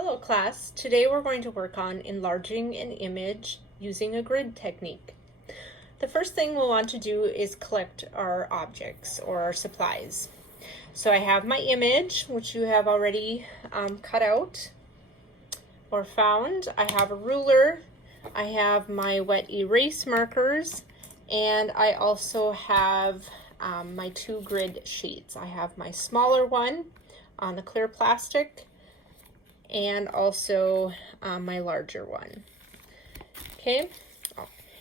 Hello class, today we're going to work on enlarging an image using a grid technique. The first thing we'll want to do is collect our objects or our supplies. So I have my image, which you have already cut out or found. I have a ruler, I have my wet erase markers, and I also have my two grid sheets. I have my smaller one on the clear plastic and also my larger one. Okay,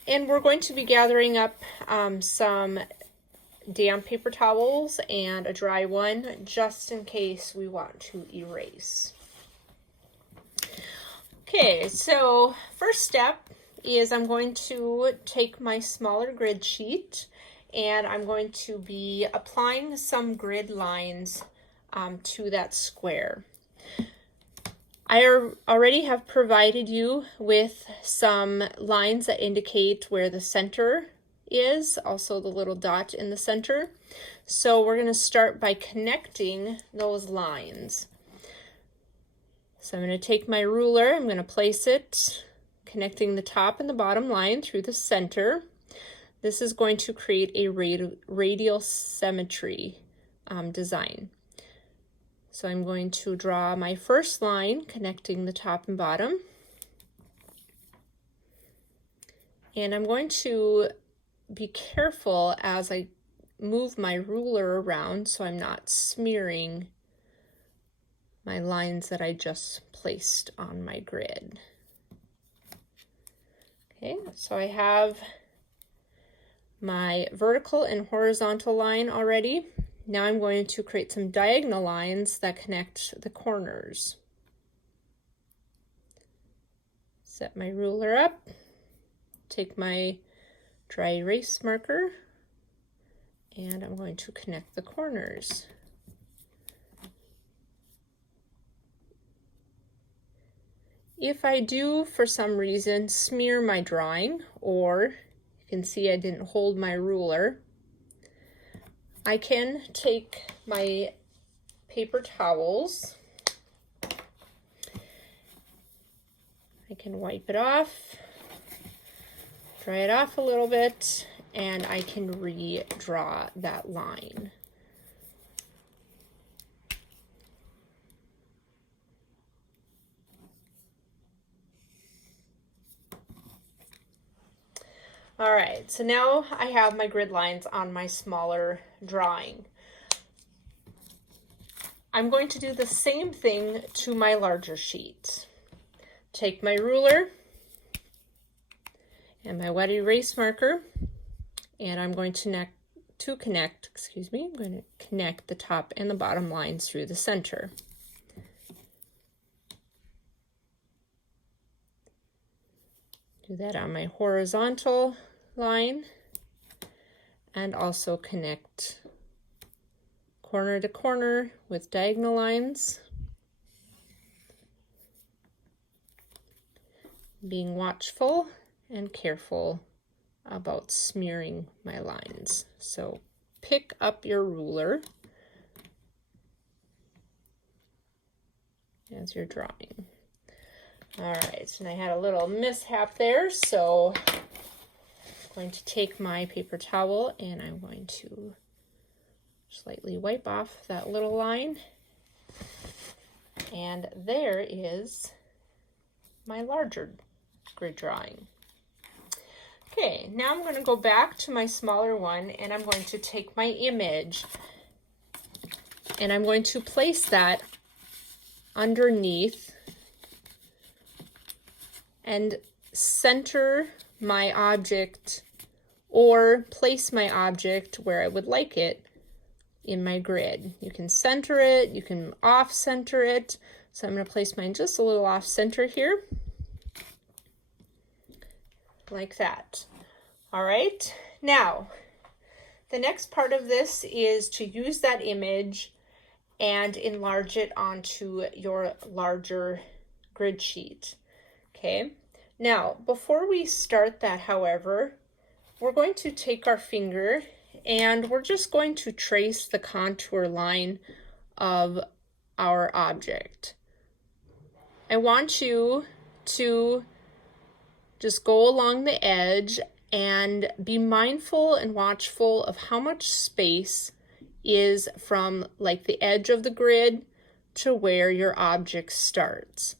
and we're going to be gathering up some damp paper towels and a dry one just in case we want to erase. Okay, so first step is I'm going to take my smaller grid sheet and I'm going to be applying some grid lines to that square. I already have provided you with some lines that indicate where the center is, also the little dot in the center. So we're going to start by connecting those lines. So I'm going to take my ruler, I'm going to place it connecting the top and the bottom line through the center. This is going to create a radial symmetry design. So I'm going to draw my first line connecting the top and bottom. And I'm going to be careful as I move my ruler around so I'm not smearing my lines that I just placed on my grid. Okay, so I have my vertical and horizontal line already. Now I'm going to create some diagonal lines that connect the corners. Set my ruler up, take my dry erase marker, and I'm going to connect the corners. If I do, for some reason, smear my drawing, or you can see I didn't hold my ruler, I can take my paper towels, I can wipe it off, dry it off a little bit, and I can redraw that line. All right, so now I have my grid lines on my smaller drawing. I'm going to do the same thing to my larger sheet. Take my ruler and my wet erase marker, and I'm going to connect the top and the bottom lines through the center. Do that on my horizontal line and also connect corner to corner with diagonal lines. Being watchful and careful about smearing my lines. So pick up your ruler as you're drawing. All right, and I had a little mishap there, so I'm going to take my paper towel and I'm going to slightly wipe off that little line. And there is my larger grid drawing. Okay, now I'm going to go back to my smaller one and I'm going to take my image and I'm going to place that underneath and center my object or place my object where I would like it in my grid. You can center it, you can off-center it. So I'm going to place mine just a little off-center here, like that. All right, now the next part of this is to use that image and enlarge it onto your larger grid sheet. Okay, now before we start that, however, we're going to take our finger and we're just going to trace the contour line of our object. I want you to just go along the edge and be mindful and watchful of how much space is from like the edge of the grid to where your object starts.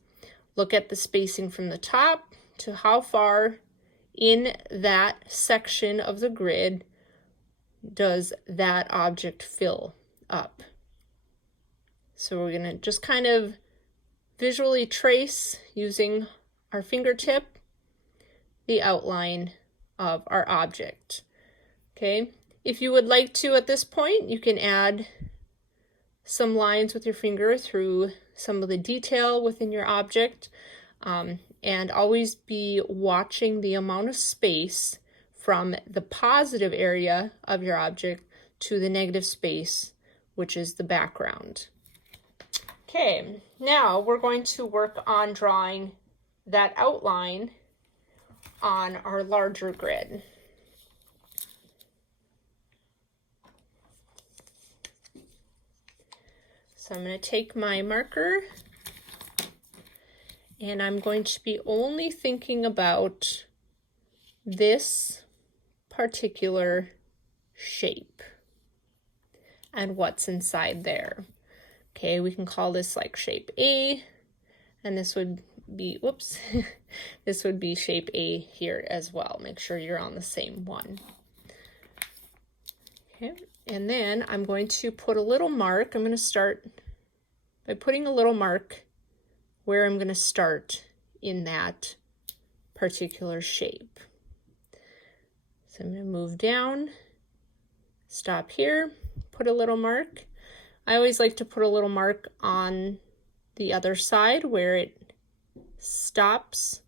Look at the spacing from the top to how far in that section of the grid does that object fill up. So we're going to just kind of visually trace using our fingertip the outline of our object. Okay, if you would like to at this point, you can add some lines with your finger through some of the detail within your object, and always be watching the amount of space from the positive area of your object to the negative space, which is the background. Okay, now we're going to work on drawing that outline on our larger grid. So I'm going to take my marker and I'm going to be only thinking about this particular shape and what's inside there. Okay, we can call this like shape A, and this would be, whoops, this would be shape A here as well. Make sure you're on the same one. Okay, and then I'm going to put a little mark. I'm going to start by putting a little mark where I'm going to start in that particular shape. So I'm going to move down, stop here, put a little mark. I always like to put a little mark on the other side where it stops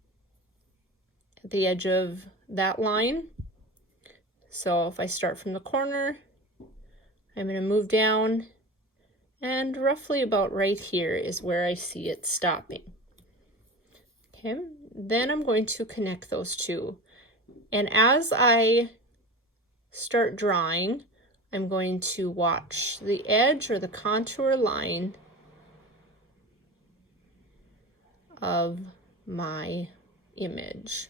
at the edge of that line. So if I start from the corner, I'm going to move down, and roughly about right here is where I see it stopping. Okay, then I'm going to connect those two. And as I start drawing, I'm going to watch the edge or the contour line of my image.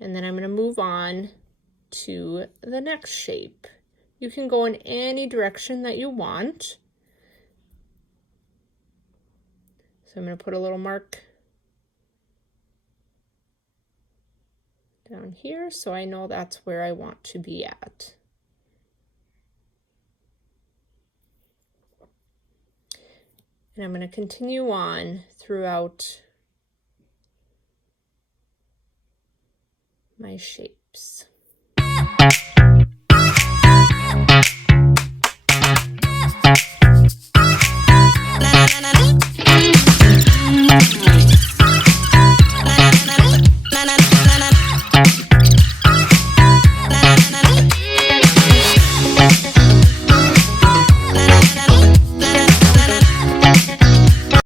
And then I'm going to move on to the next shape. You can go in any direction that you want. So I'm going to put a little mark down here so I know that's where I want to be at. And I'm going to continue on throughout my shapes.